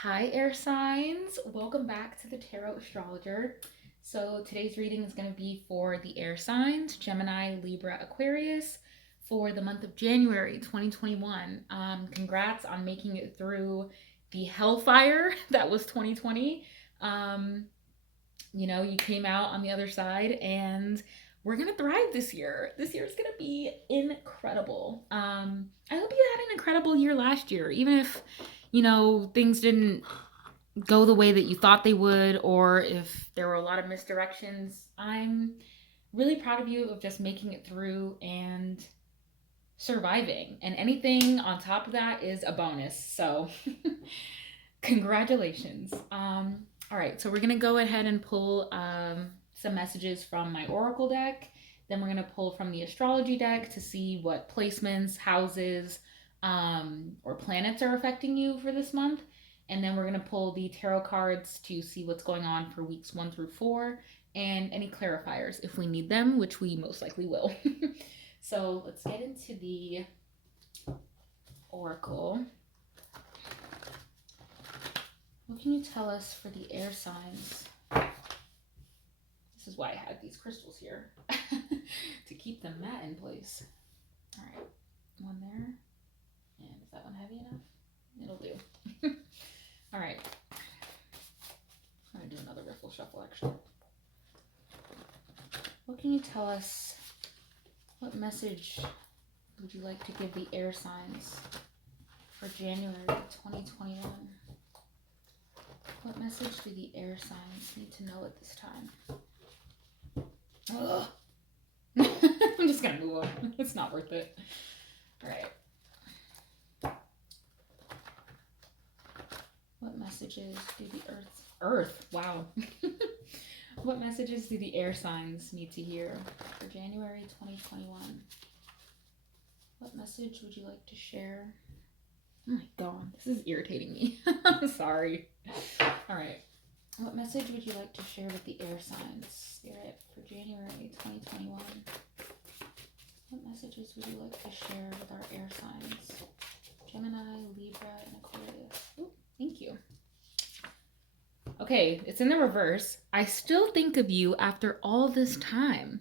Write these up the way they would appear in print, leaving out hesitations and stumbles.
Hi, air signs. Welcome back to the Tarot Astrologer. So today's reading is going to be for the air signs, Gemini, Libra, Aquarius, for the month of January 2021. Congrats on making it through the hellfire that was 2020. You came out on the other side and we're going to thrive this year. This year is going to be incredible. I hope you had an incredible year last year, even if things didn't go the way that you thought they would, or if there were a lot of misdirections. I'm really proud of you of just making it through and surviving. And anything on top of that is a bonus. So, congratulations. All right, so we're going to go ahead and pull some messages from my Oracle deck. Then we're going to pull from the astrology deck to see what placements, houses, or planets are affecting you for this month. And then we're going to pull the tarot cards to see what's going on for weeks 1 through 4 and any clarifiers if we need them, which we most likely will. So let's get into the Oracle. What can you tell us for the air signs? This is why I had these crystals here to keep the mat in place. All right, one there. And is that one heavy enough? It'll do. All right. I'm going to do another riffle shuffle, actually. What can you tell us? What message would you like to give the air signs for January 2021? What message do the air signs need to know at this time? Ugh. I'm just going to move on. It's not worth it. All right. What messages do the Earth, wow. What messages do the air signs need to hear for January 2021? What message would you like to share? Oh my god, this is irritating me. I'm sorry. All right. What message would you like to share with the air signs, Spirit, for January 2021? What messages would you like to share with our air signs? Gemini, Libra, and Aquarius. Ooh, thank you. Okay, it's in the reverse. I still think of you after all this time.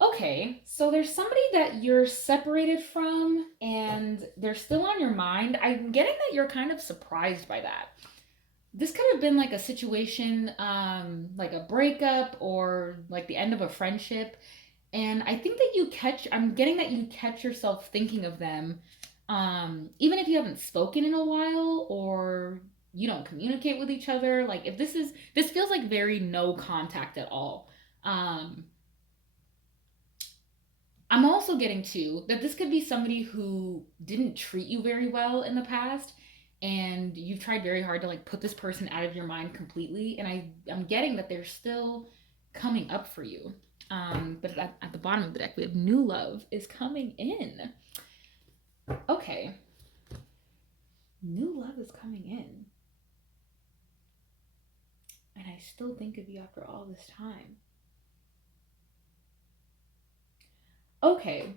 Okay, so there's somebody that you're separated from and they're still on your mind. I'm getting that you're kind of surprised by that. This could have been like a situation, like a breakup or like the end of a friendship. And I think that I'm getting that you catch yourself thinking of them, even if you haven't spoken in a while or you don't communicate with each other. Like if this feels like very no contact at all. I'm also getting to that this could be somebody who didn't treat you very well in the past and you've tried very hard to like put this person out of your mind completely, and I'm getting that they're still coming up for you. But at the bottom of the deck we have new love is coming in. Okay, new love is coming in, and I still think of you after all this time. Okay,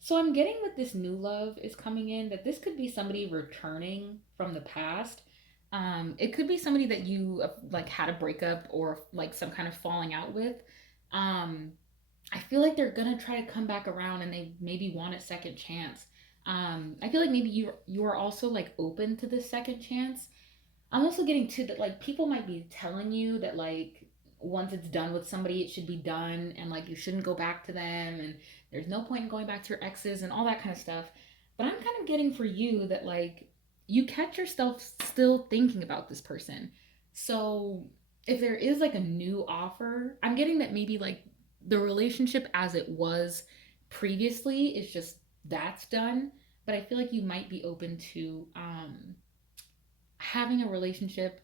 so I'm getting that this new love is coming in, that this could be somebody returning from the past. It could be somebody that you like had a breakup or like some kind of falling out with. Um, I feel like they're gonna try to come back around and they maybe want a second chance. I feel like maybe you are also like open to this second chance. I'm also getting to that like people might be telling you that like once it's done with somebody, it should be done, and like you shouldn't go back to them, and there's no point in going back to your exes and all that kind of stuff. But I'm kind of getting for you that like you catch yourself still thinking about this person. So if there is like a new offer, I'm getting that maybe like the relationship as it was previously is just that's done. But I feel like you might be open to having a relationship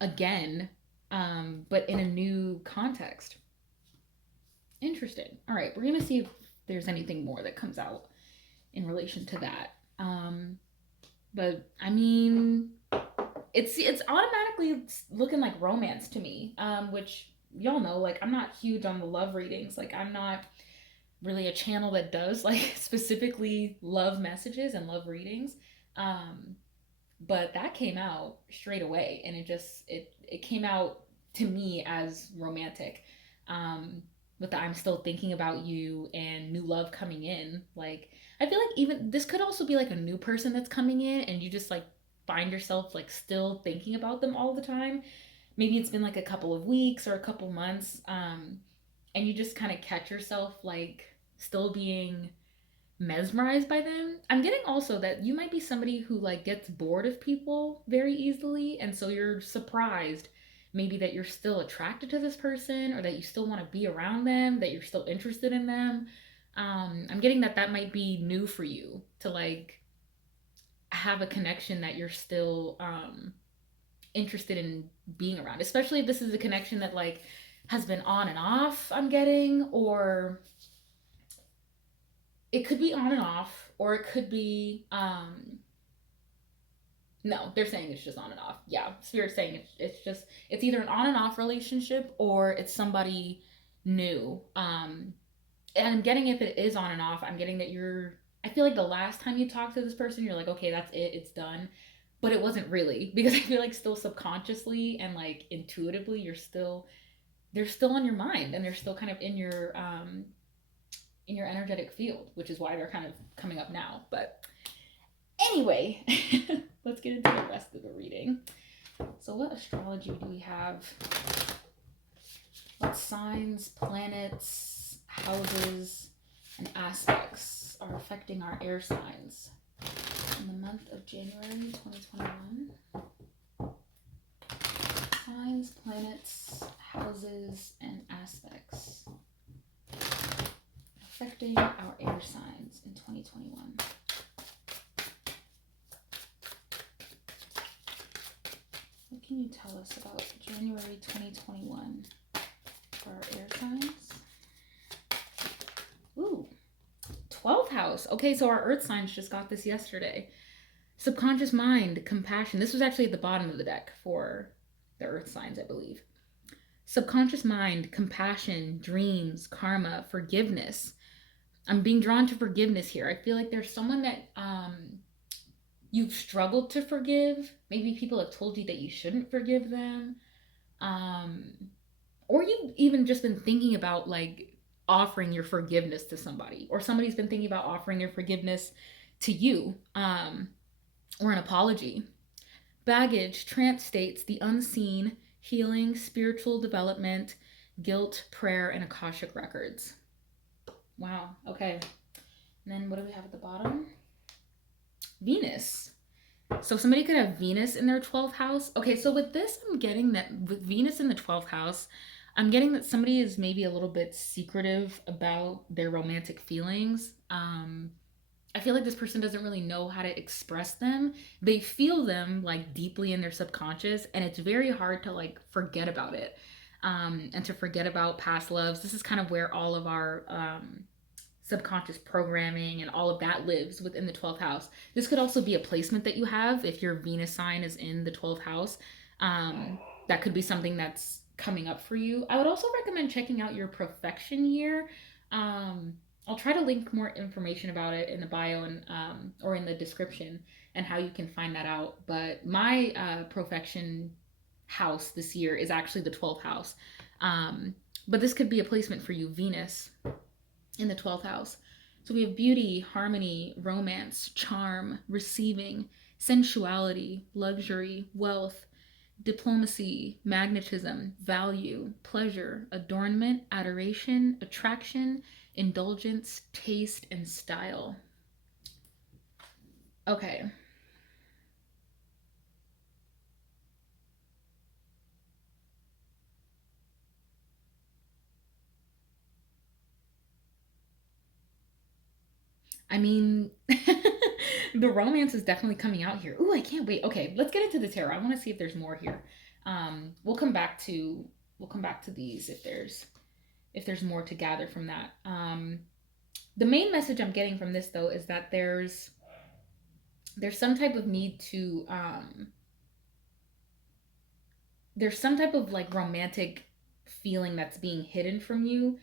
again, but in a new context. Interesting. All right, we're gonna see if there's anything more that comes out in relation to that. But I mean, it's automatically looking like romance to me, which y'all know. Like, I'm not huge on the love readings. Like, I'm not really a channel that does like specifically love messages and love readings. Um, but that came out straight away, and it came out to me as romantic. Um, with the I'm still thinking about you and new love coming in. Like I feel like even this could also be like a new person that's coming in, and you just like find yourself like still thinking about them all the time. Maybe it's been like a couple of weeks or a couple months, and you just kind of catch yourself like still being mesmerized by them. I'm getting also that you might be somebody who like gets bored of people very easily, and so you're surprised maybe that you're still attracted to this person, or that you still want to be around them, that you're still interested in them. I'm getting that that might be new for you to like have a connection that you're still interested in being around, especially if this is a connection that like has been on and off. I'm getting, or it could be on and off, or it could be no, they're saying it's just on and off. Yeah, Spirit's saying it's just it's either an on and off relationship or it's somebody new. And I'm getting if it is on and off, I'm getting that you're. I feel like the last time you talked to this person, you're like, okay, that's it, it's done. But it wasn't really because I feel like still subconsciously and like intuitively, you're still they're still on your mind and they're still kind of in your energetic field, which is why they're kind of coming up now. But anyway, let's get into the rest of the reading. So, what astrology do we have? What signs, planets, houses, and aspects are affecting our air signs in the month of January 2021? Signs, planets, houses, and aspects affecting our air signs in 2021. What can you tell us about January 2021 for our air signs? Ooh, 12th house. Okay, so our earth signs just got this yesterday. Subconscious mind, compassion. This was actually at the bottom of the deck for the earth signs, I believe. Subconscious mind, compassion, dreams, karma, forgiveness. I'm being drawn to forgiveness here. I feel like there's someone that you've struggled to forgive. Maybe people have told you that you shouldn't forgive them. Or you've even just been thinking about like offering your forgiveness to somebody, or somebody's been thinking about offering your forgiveness to you, or an apology. Baggage, trance states, the unseen, healing, spiritual development, guilt, prayer, and Akashic records. Wow, okay. And then what do we have at the bottom? Venus. So somebody could have Venus in their 12th house. Okay, so with this, I'm getting that with Venus in the 12th house, I'm getting that somebody is maybe a little bit secretive about their romantic feelings. I feel like this person doesn't really know how to express them. They feel them like deeply in their subconscious, and it's very hard to like forget about it, and to forget about past loves. This is kind of where all of our subconscious programming and all of that lives within the 12th house. This could also be a placement that you have if your Venus sign is in the 12th house. That could be something that's coming up for you. I would also recommend checking out your profection year. I'll try to link more information about it in the bio and or in the description and how you can find that out. But my profection house this year is actually the 12th house. But this could be a placement for you, Venus in the 12th house. So we have beauty, harmony, romance, charm, receiving, sensuality, luxury, wealth, diplomacy, magnetism, value, pleasure, adornment, adoration, attraction, indulgence, taste, and style. Okay. I mean, the romance is definitely coming out here. Ooh, I can't wait. Okay, let's get into the tarot. I want to see if there's more here. We'll come back to these if there's more to gather from that. The main message I'm getting from this though is that there's some type of need to there's some type of like romantic feeling that's being hidden from you,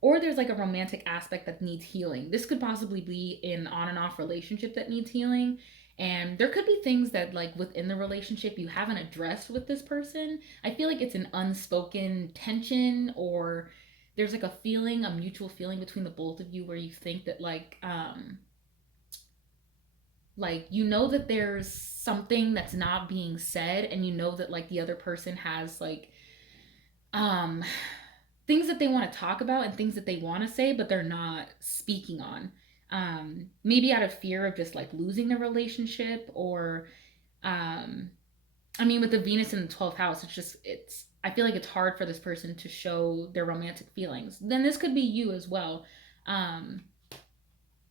or there's like a romantic aspect that needs healing. This could possibly be an on and off relationship that needs healing, And there could be things that, like, within the relationship you haven't addressed with this person. I feel like it's an unspoken tension, or there's like a feeling, a mutual feeling between the both of you where you think that, like, you know that there's something that's not being said, and you know that, like, the other person has, like, um things that they want to talk about and things that they want to say but they're not speaking on, maybe out of fear of just, like, losing the relationship, or um I mean, with the Venus in the 12th house, it's I feel like it's hard for this person to show their romantic feelings. Then this could be you as well. um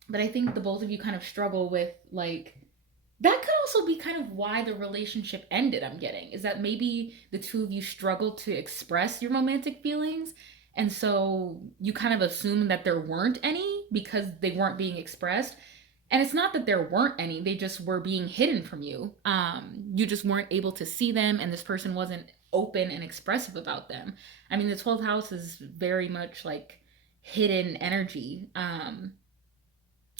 but I think the both of you kind of struggle with, like, that could also be kind of why the relationship ended. I'm getting is that maybe the two of you struggled to express your romantic feelings, and so you kind of assume that there weren't any because they weren't being expressed. And it's not that there weren't any, they just were being hidden from you. You just weren't able to see them, and this person wasn't open and expressive about them. I mean, the 12th house is very much like hidden energy.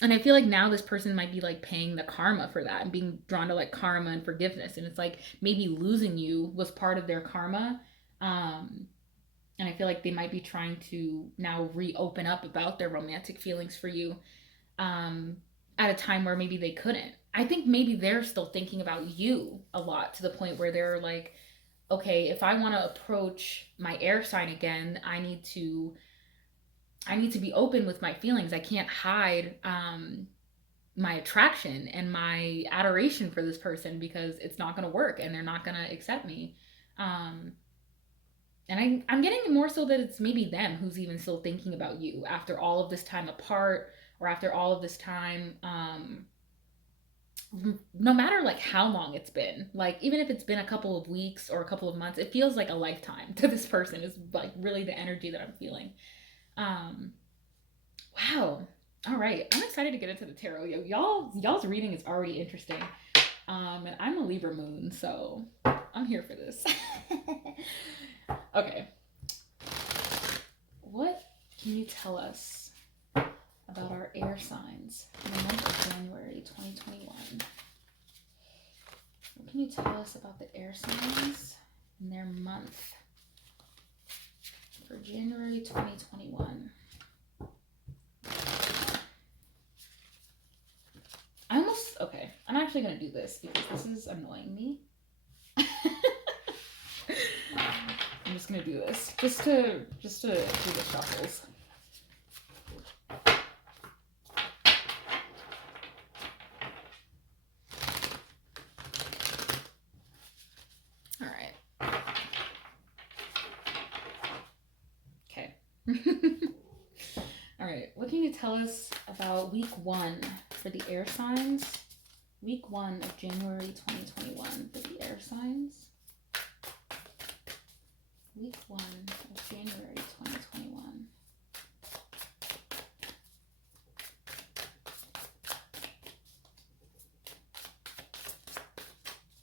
And I feel like now this person might be, like, paying the karma for that and being drawn to, like, karma and forgiveness. And it's like maybe losing you was part of their karma. Um, and I feel like they might be trying to now reopen up about their romantic feelings for you, um, at a time where maybe they couldn't. I think maybe they're still thinking about you a lot, to the point where they're like, okay, if I want to approach my air sign again, I need to be open with my feelings. I can't hide my attraction and my adoration for this person, because it's not going to work and they're not going to accept me. Um, and I'm getting more so that it's maybe them who's even still thinking about you after all of this time apart, or after all of this time. No matter, like, how long it's been, like, even if it's been a couple of weeks or a couple of months, it feels like a lifetime to this person, is, like, really the energy that I'm feeling. Um, wow. All right, I'm excited to get into the tarot. Y'all's reading is already interesting. And I'm a Libra moon, so I'm here for this. Okay. What can you tell us about our air signs in the month of January 2021? What can you tell us about the air signs in their month for January 2021? Okay, I'm actually going to do this because this is annoying me. I'm just going to do this just to do the shuffles. All right. Okay. All right. What can you tell us about week 1 for the air signs? Week 1 of January 2021 for the air signs. Week 1 of January 2021.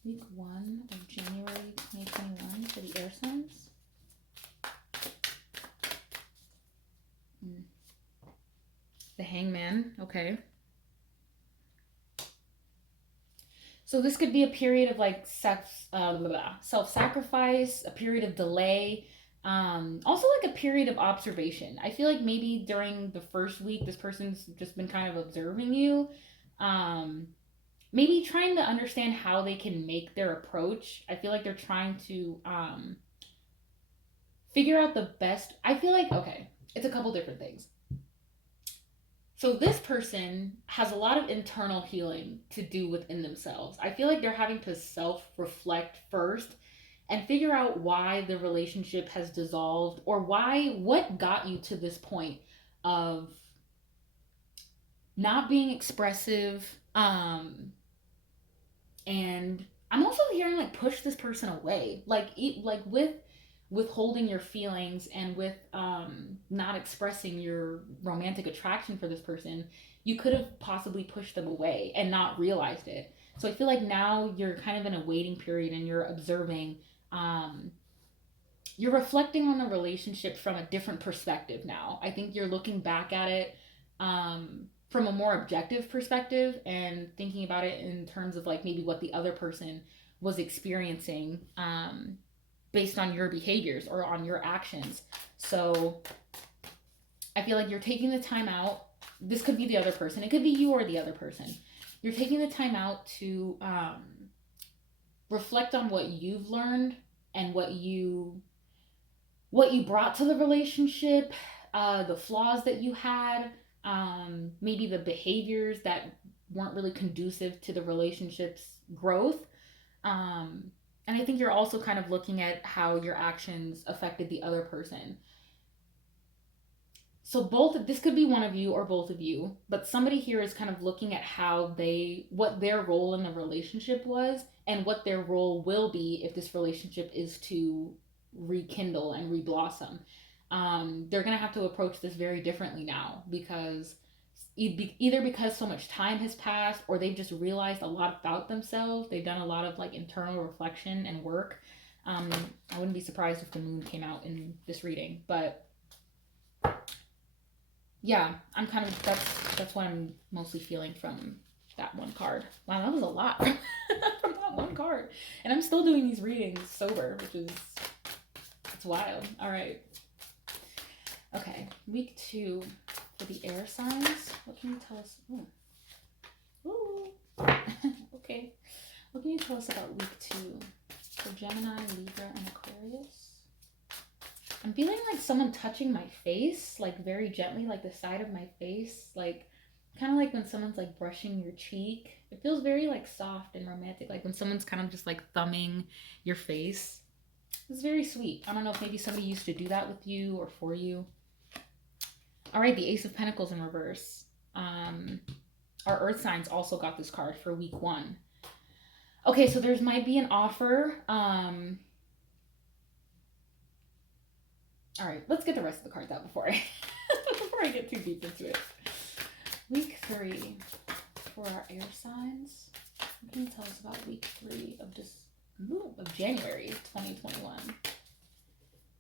Week 1 of January 2021 for the air signs. The Hangman, okay. So this could be a period of, like, self-sacrifice, a period of delay, also like a period of observation. I feel like maybe during the first week, this person's just been kind of observing you, maybe trying to understand how they can make their approach. I feel like they're trying to figure out the best. I feel like, okay, it's a couple different things. So this person has a lot of internal healing to do within themselves. I feel like they're having to self-reflect first and figure out why the relationship has dissolved, or what got you to this point of not being expressive. And I'm also hearing, like, push this person away, like, with withholding your feelings, and with not expressing your romantic attraction for this person. You could have possibly pushed them away and not realized it. So I feel like now you're kind of in a waiting period, and you're observing. You're reflecting on the relationship from a different perspective now. I think you're looking back at it, from a more objective perspective and thinking about it in terms of like maybe what the other person was experiencing based on your behaviors or on your actions. So I feel like you're taking the time out. This could be the other person, it could be you or the other person. You're taking the time out to reflect on what you've learned and what you brought to the relationship, the flaws that you had, maybe the behaviors that weren't really conducive to the relationship's growth. And I think you're also kind of looking at how your actions affected the other person. So both, this could be one of you or both of you, but somebody here is kind of looking at what their role in the relationship was and what their role will be if this relationship is to rekindle and reblossom. They're going to have to approach this very differently now because either because so much time has passed or they've just realized a lot about themselves. They've done a lot of like internal reflection and work. I wouldn't be surprised if the moon came out in this reading, but yeah, I'm kind of, that's what I'm mostly feeling from that one card. Wow, that was a lot from that one card. And I'm still doing these readings sober, which is, it's wild. All right. Okay, week 2 for the air signs. What can you tell us? Ooh. Okay. What can you tell us about week 2 for Gemini, Libra, and Aquarius? I'm feeling like someone touching my face, like very gently, like the side of my face, like kind of like when someone's like brushing your cheek. It feels very like soft and romantic, like when someone's kind of just like thumbing your face. It's very sweet. I don't know if maybe somebody used to do that with you or for you. All right, the Ace of Pentacles in reverse. Our Earth signs also got this card for week 1. Okay, so there's might be an offer. All right, let's get the rest of the cards out before I get too deep into it. Week 3 for our air signs. What can you tell us about week 3 of January 2021?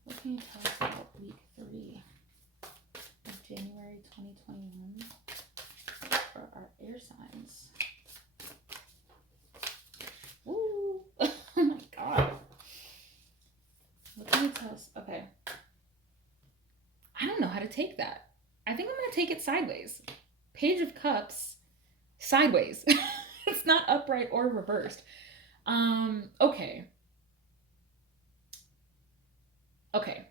What can you tell us about week 3 of January 2021 for our air signs? Ooh, oh my God. What can you tell us? Okay. I don't know how to take that. I think I'm going to take it sideways. Page of Cups, sideways. It's not upright or reversed. Okay. Okay.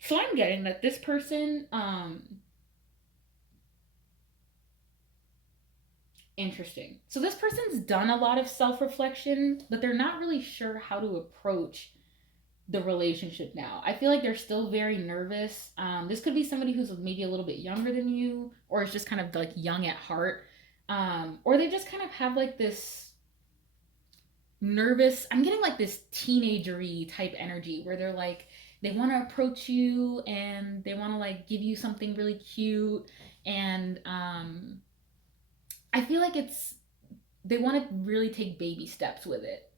So I'm getting that this person, interesting. So this person's done a lot of self-reflection, but they're not really sure how to approach the relationship now. I feel like they're still very nervous. This could be somebody who's maybe a little bit younger than you, or is just kind of like young at heart. Or they just kind of have like this nervous, I'm getting like this teenagery type energy where they're like, they want to approach you and they want to like give you something really cute. And I feel like they want to really take baby steps with it.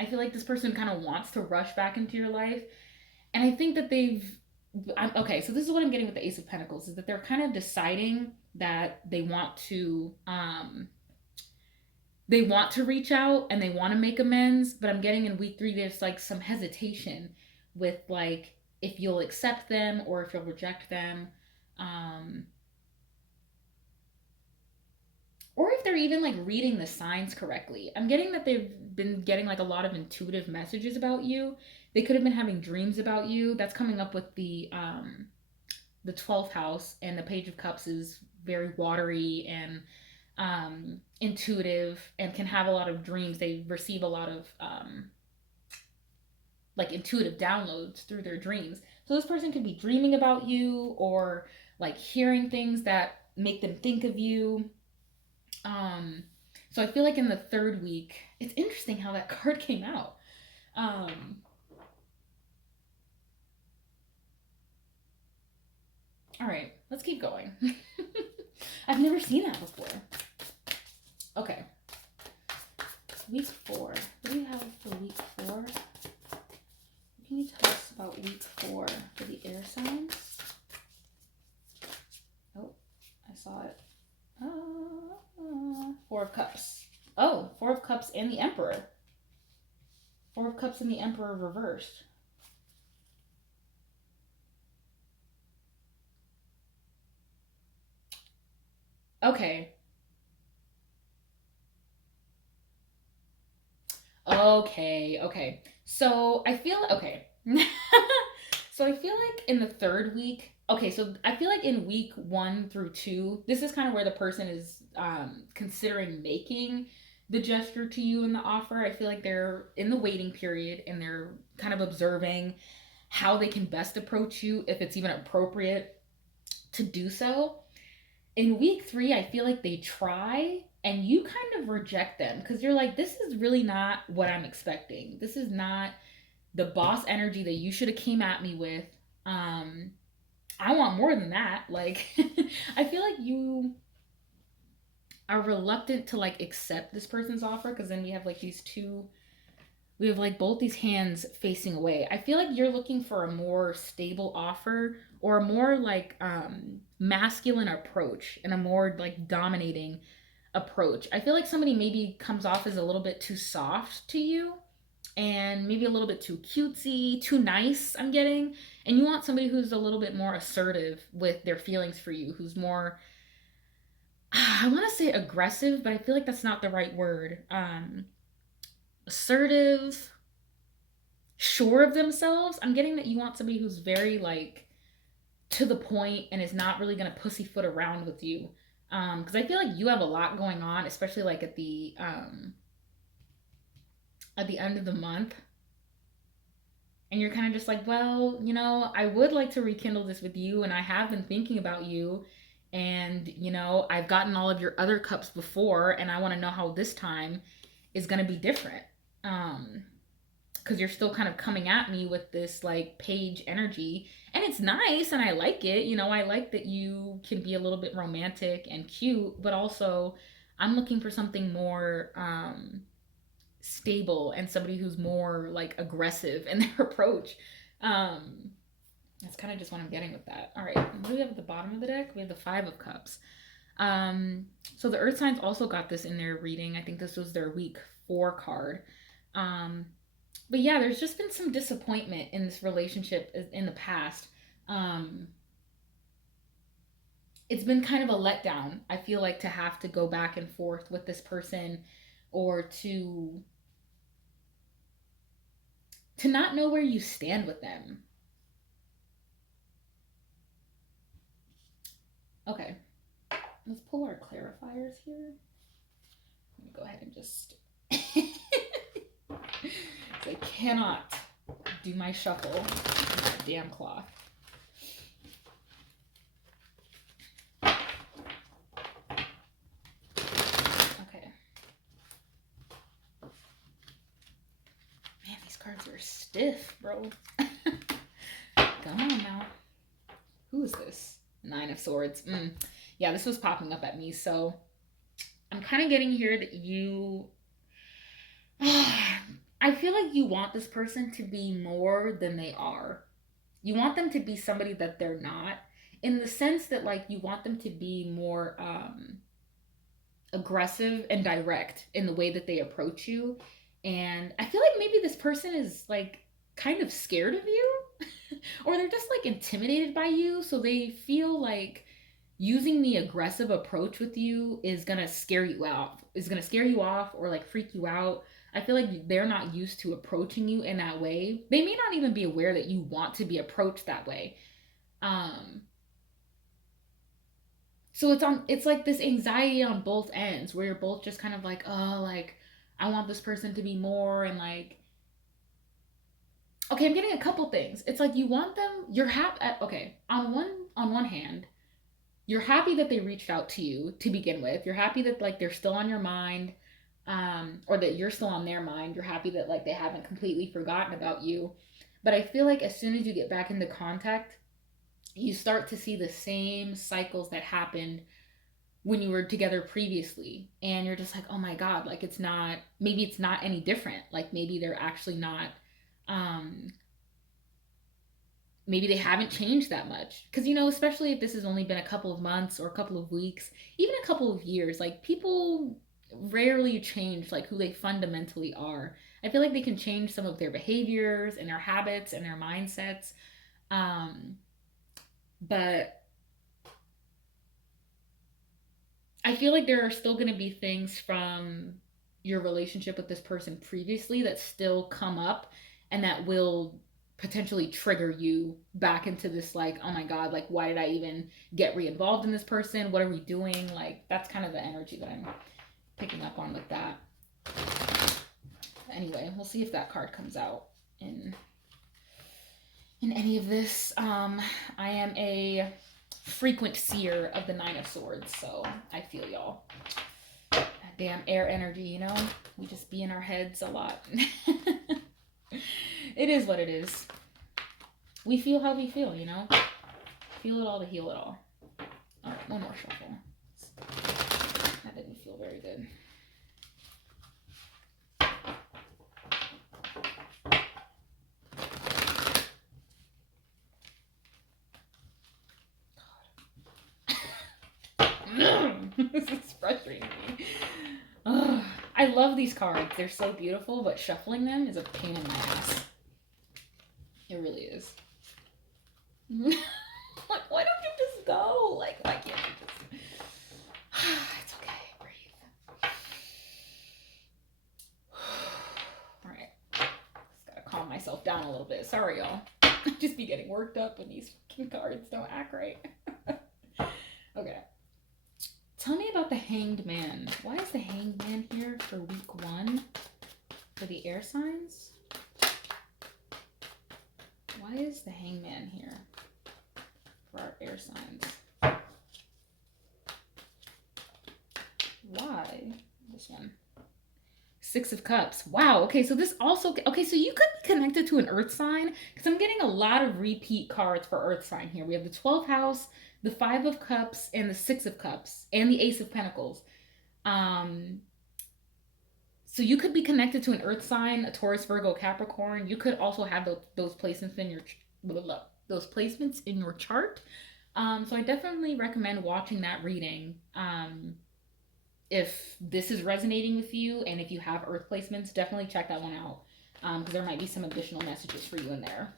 I feel like this person kind of wants to rush back into your life. And I think that okay, so this is what I'm getting with the Ace of Pentacles, is that they're kind of deciding that they want to reach out and they want to make amends. But I'm getting in week 3, there's like some hesitation with like, if you'll accept them or if you'll reject them. Or if they're even like reading the signs correctly. I'm getting that they've been getting like a lot of intuitive messages about you. They could have been having dreams about you. That's coming up with the 12th house, and the Page of Cups is very watery and intuitive and can have a lot of dreams. They receive a lot of like intuitive downloads through their dreams. So this person could be dreaming about you or like hearing things that make them think of you. So I feel like in the 3rd week, it's interesting how that card came out. All right, let's keep going. I've never seen that before. Okay. Week 4. What do you have for week 4? What can you tell us about week 4 for the air signs? Oh, Four of Cups. Oh, Four of Cups and the Emperor. Four of Cups and the Emperor reversed. Okay. Okay. So I feel okay. So I feel like in the third week, okay, so I feel like in week 1 through 2, this is kind of where the person is considering making the gesture to you in the offer. I feel like they're in the waiting period and they're kind of observing how they can best approach you, if it's even appropriate to do so. In week 3, I feel like they try and you kind of reject them because you're like, this is really not what I'm expecting. This is not the boss energy that you should have came at me with. Um, I want more than that. Like, I feel like you are reluctant to like accept this person's offer because then we have like these two, we have like both these hands facing away. I feel like you're looking for a more stable offer or a more like masculine approach and a more like dominating approach. I feel like somebody maybe comes off as a little bit too soft to you and maybe a little bit too cutesy, too nice, I'm getting. And you want somebody who's a little bit more assertive with their feelings for you, who's more, I want to say aggressive, but I feel like that's not the right word. Assertive, sure of themselves. I'm getting that you want somebody who's very like to the point and is not really going to pussyfoot around with you. Because I feel like you have a lot going on, especially like at the end of the month, and you're kind of just like, well, I would like to rekindle this with you, and I have been thinking about you, and I've gotten all of your other cups before, and I want to know how this time is going to be different. Because you're still kind of coming at me with this like page energy, and it's nice and I like it. I like that you can be a little bit romantic and cute, but also I'm looking for something more stable and somebody who's more like aggressive in their approach. Um, that's kind of just what I'm getting with that. All right, what do we have at the bottom of the deck? We have the Five of Cups. Um, so the Earth signs also got this in their reading. I think this was their week 4 card. Um, but yeah, there's just been some disappointment in this relationship in the past. Um, it's been kind of a letdown. I feel like to have to go back and forth with this person or to not know where you stand with them. Okay, let's pull our clarifiers here. Let me go ahead and just. I cannot do my shuffle with that damn cloth. Okay. Man, these cards are stiff, bro. Come on now. Who is this? Nine of Swords. Yeah, this was popping up at me. So I'm kind of getting here that you. I feel like you want this person to be more than they are. You want them to be somebody that they're not, in the sense that like you want them to be more aggressive and direct in the way that they approach you. And I feel like maybe this person is like kind of scared of you or they're just like intimidated by you, so they feel like using the aggressive approach with you is going to scare you out, is going to scare you off or like freak you out. I feel like they're not used to approaching you in that way. They may not even be aware that you want to be approached that way. Um so it's like this anxiety on both ends where you're both just kind of like, oh, like I want this person to be more, and like, okay, I'm getting a couple things. It's like you want them, you're happy, okay, on one hand, you're happy that they reached out to you to begin with. You're happy that like they're still on your mind, or that you're still on their mind. You're happy that like they haven't completely forgotten about you. But I feel like as soon as you get back into contact, you start to see the same cycles that happened when you were together previously. And you're just like, oh my God, like maybe it's not any different. Like maybe they're actually not, um, maybe they haven't changed that much. Because, especially if this has only been a couple of months or a couple of weeks, even a couple of years, like people rarely change like who they fundamentally are. I feel like they can change some of their behaviors and their habits and their mindsets. Um, but I feel like there are still going to be things from your relationship with this person previously that still come up and that will potentially trigger you back into this like, oh my god, like why did I even get re-involved in this person? What are we doing? Like that's kind of the energy that I'm picking up on with that. Anyway, we'll see if that card comes out in any of this. I am a frequent seer of the Nine of Swords, so I feel y'all. That damn air energy, you know? We just be in our heads a lot. It is what it is. We feel how we feel, you know? Feel it all to heal it all. Alright, one more shuffle. That didn't feel very good. This is frustrating me. Ugh. I love these cards. They're so beautiful, but shuffling them is a pain in my ass. It really is. Like, why don't you just go? Like, why can't you just... It's okay. Breathe. Alright. Just gotta calm myself down a little bit. Sorry, y'all. I just be getting worked up when these fucking cards don't act right. Okay. Tell me about the Hanged Man. Why is the Hanged Man here for week 1 for the air signs? Why is the Hanged Man here for our air signs? Why? This one. Six of Cups. Wow. Okay, so this also... Okay, so you could be connected to an earth sign because I'm getting a lot of repeat cards for earth sign here. We have the 12th house, the 5 of Cups, and the 6 of Cups, and the Ace of Pentacles. So you could be connected to an earth sign, a Taurus, Virgo, Capricorn. You could also have those placements in your chart. So I definitely recommend watching that reading. If this is resonating with you and if you have earth placements, definitely check that one out because there might be some additional messages for you in there.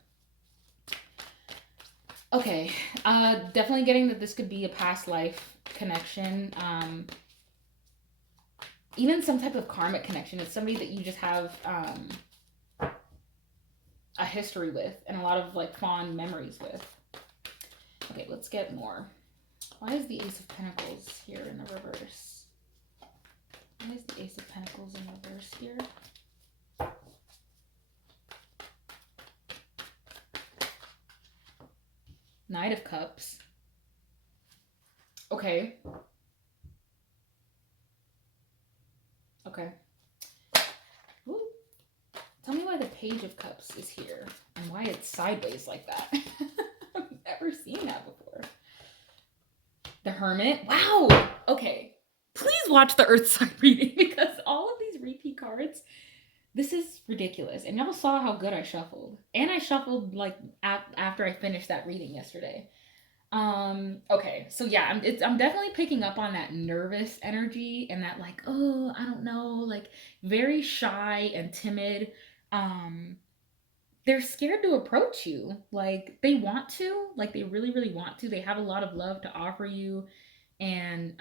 Okay, definitely getting that this could be a past life connection. Even some type of karmic connection. It's somebody that you just have a history with and a lot of like fond memories with. Okay, let's get more. Why is the Ace of Pentacles here in the reverse? Why is the Ace of Pentacles in reverse here? Knight of Cups. Okay. Okay. Ooh. Tell me why the Page of Cups is here and why it's sideways like that. I've never seen that before. The Hermit. Wow. Okay. Please watch the Earth sign reading because all of these repeat cards, this is ridiculous. And y'all saw how good I shuffled. And I shuffled like after I finished that reading yesterday. Okay, so yeah, I'm definitely picking up on that nervous energy and that like, oh, I don't know, like very shy and timid. They're scared to approach you. Like they want to, like they really, really want to. They have a lot of love to offer you. And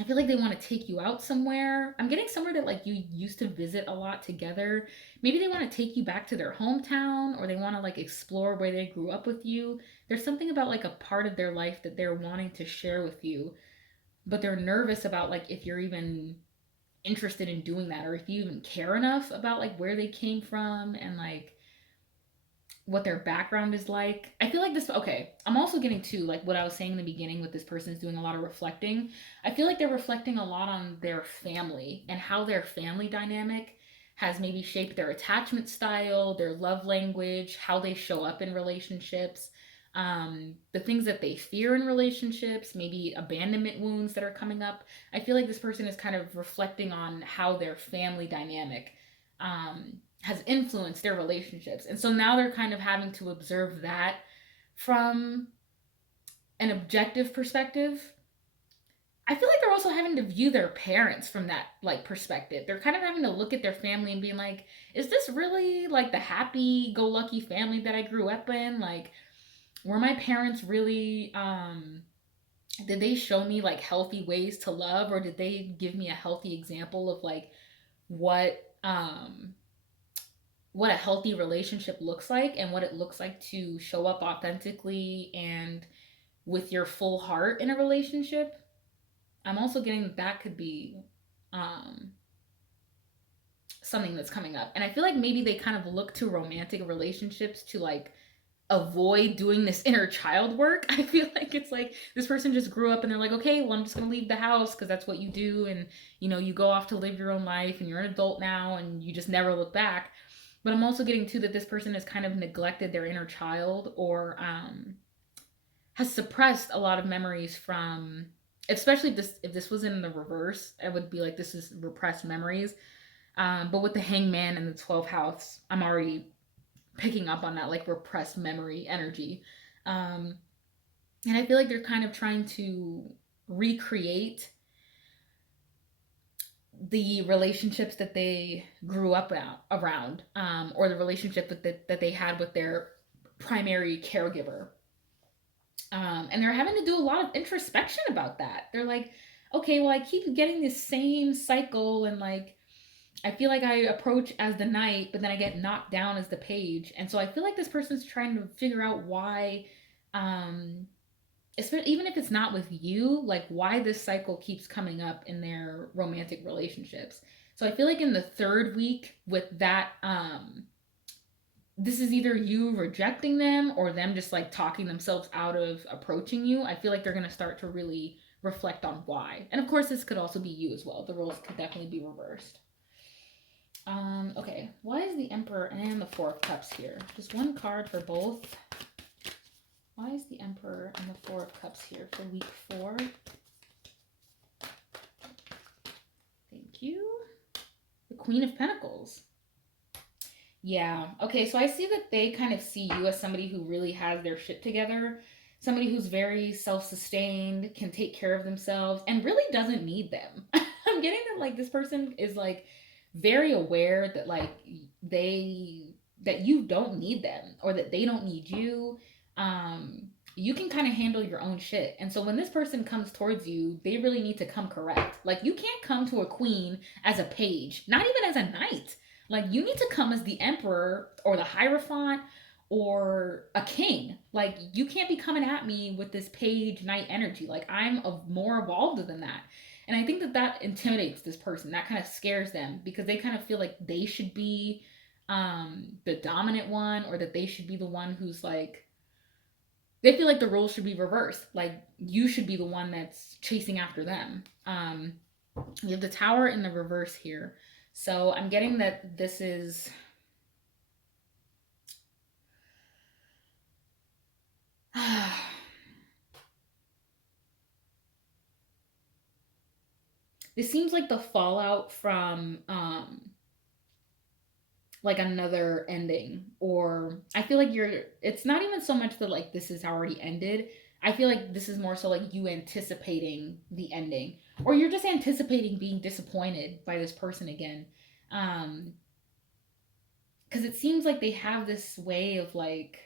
I feel like they want to take you out somewhere. I'm getting somewhere that like you used to visit a lot together. Maybe they want to take you back to their hometown or they want to like explore where they grew up with you. There's something about like a part of their life that they're wanting to share with you, but they're nervous about like if you're even interested in doing that or if you even care enough about like where they came from and like what their background is like. I feel like this, okay, I'm also getting to like what I was saying in the beginning with this person is doing a lot of reflecting. I feel like they're reflecting a lot on their family and how their family dynamic has maybe shaped their attachment style, their love language, how they show up in relationships, the things that they fear in relationships, maybe abandonment wounds that are coming up. I feel like this person is kind of reflecting on how their family dynamic has influenced their relationships. And so now they're kind of having to observe that from an objective perspective. I feel like they're also having to view their parents from that like perspective. They're kind of having to look at their family and being like, is this really like the happy go lucky family that I grew up in? Like, were my parents really did they show me like healthy ways to love, or did they give me a healthy example of like what um what a healthy relationship looks like and what it looks like to show up authentically and with your full heart in a relationship? I'm also getting that that could be um, something that's coming up. And I feel like maybe they kind of look to romantic relationships to like avoid doing this inner child work. I feel like it's like this person just grew up and they're like, okay, well, I'm just going to leave the house because that's what you do. And, you know, you go off to live your own life and you're an adult now and you just never look back. But I'm also getting to that this person has kind of neglected their inner child, or has suppressed a lot of memories from, especially if this was in the reverse, I would be like, this is repressed memories. But with the hangman and the 12th house, I'm already picking up on that like repressed memory energy. Um, and I feel like they're kind of trying to recreate the relationships that they grew up around, or the relationship that they had with their primary caregiver. And they're having to do a lot of introspection about that. They're like, okay, well, I keep getting this same cycle, and like, I feel like I approach as the knight, but then I get knocked down as the page. And so I feel like this person's trying to figure out why, um, even if it's not with you, like why this cycle keeps coming up in their romantic relationships. So I feel like in the third week with that, this is either you rejecting them or them just like talking themselves out of approaching you. I feel like they're going to start to really reflect on why. And of course, this could also be you as well. The roles could definitely be reversed. Okay. Why is the Emperor and the Four of Cups here? Just one card for both. Why is the Emperor and the Four of Cups here for week 4? Thank you. The Queen of Pentacles. Yeah. Okay, so I see that they kind of see you as somebody who really has their shit together, somebody who's very self-sustained, can take care of themselves, and really doesn't need them. I'm getting that like this person is like very aware that like they that you don't need them, or that they don't need you. You can kind of handle your own shit. And so when this person comes towards you, they really need to come correct. Like you can't come to a queen as a page, not even as a knight. Like you need to come as the emperor or the hierophant or a king. Like you can't be coming at me with this page knight energy. Like I'm more evolved than that. And I think that that intimidates this person. That kind of scares them because they kind of feel like they should be the dominant one, or that they should be the one who's like, they feel like the roles should be reversed. Like you should be the one that's chasing after them. We have the Tower in the reverse here. So I'm getting that this is this seems like the fallout from like another ending, or I feel like it's not even so much that like this is already ended. I feel like this is more so like you anticipating the ending, or you're just anticipating being disappointed by this person again. um because it seems like they have this way of like,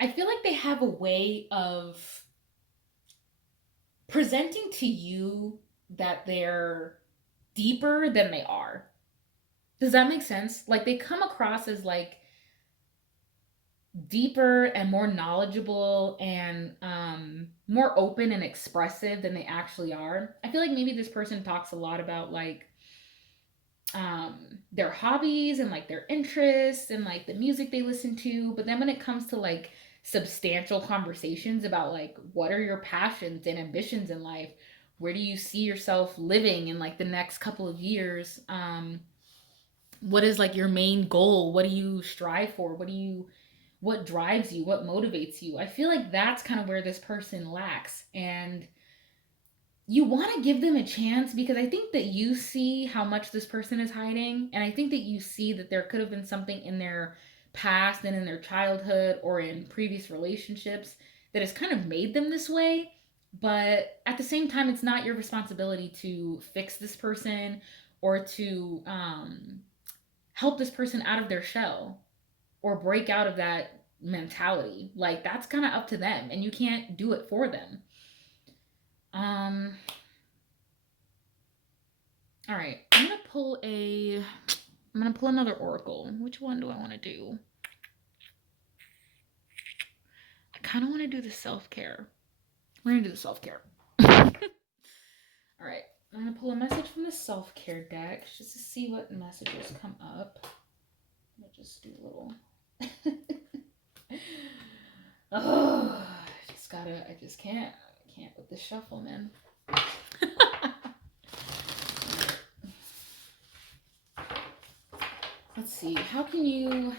I feel like they have a way of presenting to you that they're deeper than they are. Does that make sense? Like they come across as like deeper and more knowledgeable and more open and expressive than they actually are. I feel like maybe this person talks a lot about like their hobbies and like their interests and like the music they listen to, but then when it comes to like substantial conversations about like what are your passions and ambitions in life, where do you see yourself living in like the next couple of years, what is like your main goal, what do you strive for, what drives you, what motivates you. I feel like that's kind of where this person lacks. And you want to give them a chance because I think that you see how much this person is hiding. And I think that you see that there could have been something in their past and in their childhood or in previous relationships that has kind of made them this way. But at the same time, it's not your responsibility to fix this person or to help this person out of their shell or break out of that mentality. Like, that's kind of up to them, and you can't do it for them. Um, all right, I'm gonna pull another oracle. Which one do I want to do? I kind of want to do the self-care. We're gonna do the self-care. All right, I'm gonna pull a message from the self-care deck just to see what messages come up. I'll just do a little. Oh, I just can't with the shuffle, man. Let's see, how can you,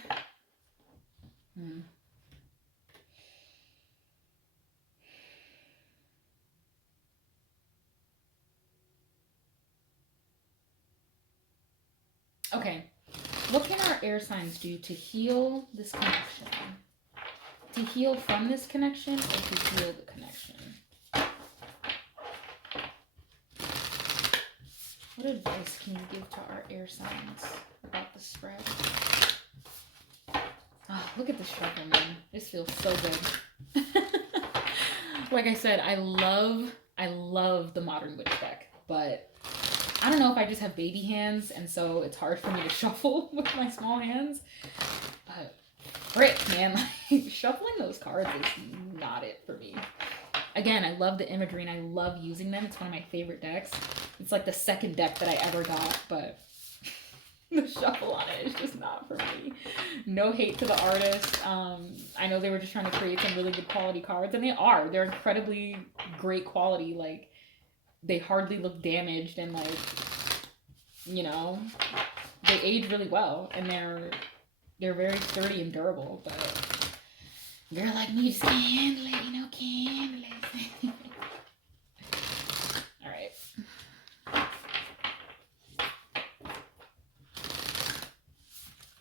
Okay, what can our air signs do to heal this connection? To heal from this connection or to heal the connection? What advice can you give to our air signs about the spread? Oh, look at the shuffle, man. This feels so good. Like I said, I love the Modern Witch deck, but I don't know if I just have baby hands, and so it's hard for me to shuffle with my small hands. But frick, man, like, shuffling those cards is not it for me. Again, I love the imagery and I love using them. It's one of my favorite decks. It's like the second deck that I ever got, but the shuffle on it is just not for me. No hate to the artist. I know they were just trying to create some really good quality cards, and they are. They're incredibly great quality. Like, they hardly look damaged, and like, you know, they age really well, and they're very sturdy and durable. But a girl like me just can't handle it, you know, can't handle it. All right.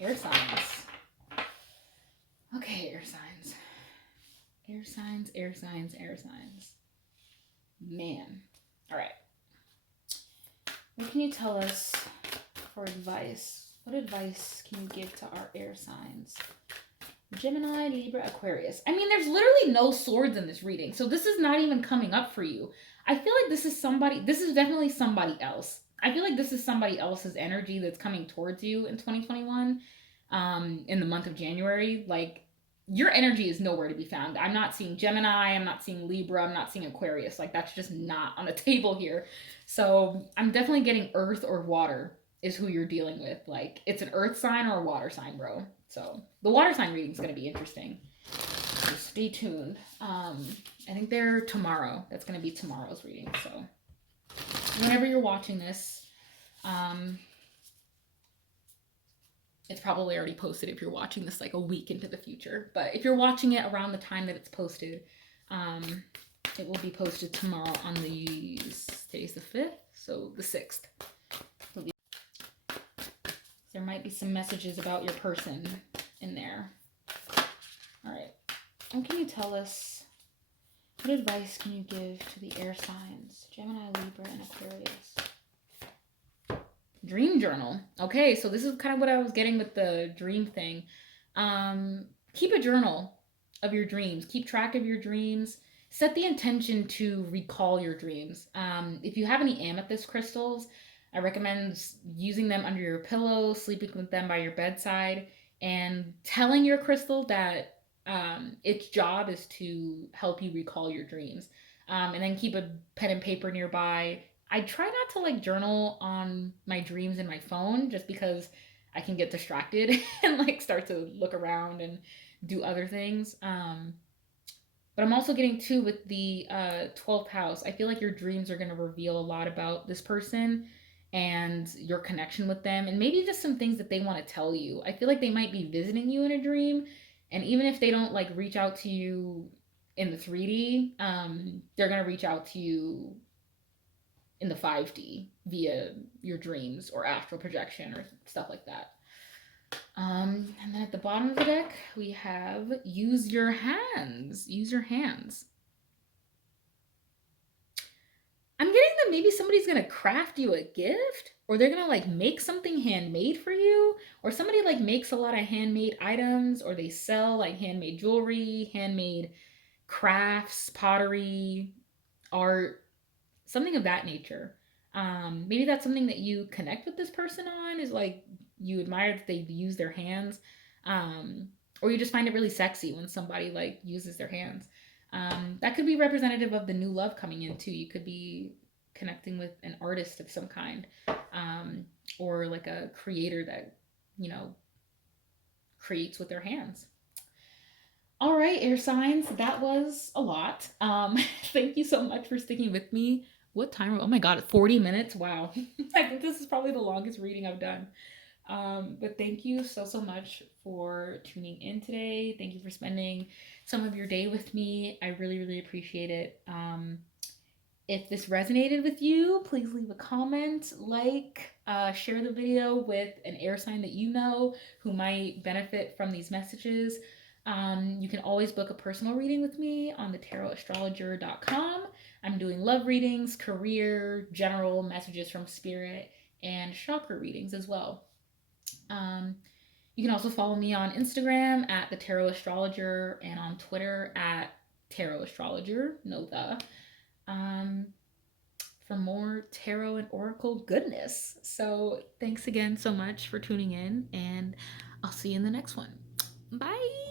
Air signs. Okay, air signs. Air signs, air signs, air signs. Man. All right. What can you tell us for advice? What advice can you give to our air signs? Gemini, Libra, Aquarius. I mean, there's literally no swords in this reading, so this is not even coming up for you. I feel like this is definitely somebody else. I feel like this is somebody else's energy that's coming towards you in 2021, in the month of January. Like, your energy is nowhere to be found. I'm not seeing Gemini, I'm not seeing Libra, I'm not seeing Aquarius. Like, that's just not on the table here. So I'm definitely getting earth or water is who you're dealing with. Like, it's an earth sign or a water sign, bro. So the water sign reading is going to be interesting. So stay tuned. I think they're tomorrow. That's going to be tomorrow's reading. So whenever you're watching this, it's probably already posted if you're watching this like a week into the future. But if you're watching it around the time that it's posted, it will be posted tomorrow on today's the 5th, so the 6th. There might be some messages about your person in there. All right. What can you tell us? What advice can you give to the air signs? Gemini, Libra, and Aquarius. Dream journal. Okay, so this is kind of what I was getting with the dream thing. Keep a journal of your dreams. Keep track of your dreams. Set the intention to recall your dreams. If you have any amethyst crystals, I recommend using them under your pillow, sleeping with them by your bedside, and telling your crystal that its job is to help you recall your dreams. And then keep a pen and paper nearby. I try not to like journal on my dreams in my phone just because I can get distracted and like start to look around and do other things. But I'm also getting too with the 12th house. I feel like your dreams are going to reveal a lot about this person and your connection with them, and maybe just some things that they want to tell you. I feel like they might be visiting you in a dream, And even if they don't like reach out to you in the 3D, they're gonna reach out to you in the 5D via your dreams or astral projection or stuff like that. And then at the bottom of the deck, we have use your hands. Use your hands. I'm getting that maybe somebody's gonna craft you a gift, or they're gonna like make something handmade for you, or somebody like makes a lot of handmade items, or they sell like handmade jewelry, handmade crafts, pottery, art, something of that nature. Maybe that's something that you connect with this person on, is like you admire that they use their hands, um, or you just find it really sexy when somebody like uses their hands. That could be representative of the new love coming in too. You could be connecting with an artist of some kind, or like a creator that you know creates with their hands. All right, air signs, that was a lot. Thank you so much for sticking with me. What time? Oh my God, 40 minutes. Wow. I think this is probably the longest reading I've done. But thank you so, so much for tuning in today. Thank you for spending some of your day with me. I really, really appreciate it. If this resonated with you, please leave a comment, share the video with an air sign that you know who might benefit from these messages. You can always book a personal reading with me on thetarotastrologer.com. I'm doing love readings, career, general messages from spirit, and chakra readings as well. You can also follow me on Instagram at the Tarot Astrologer and on Twitter at Tarot Astrologer. No the. Um, for more tarot and oracle goodness. So thanks again so much for tuning in, and I'll see you in the next one. Bye.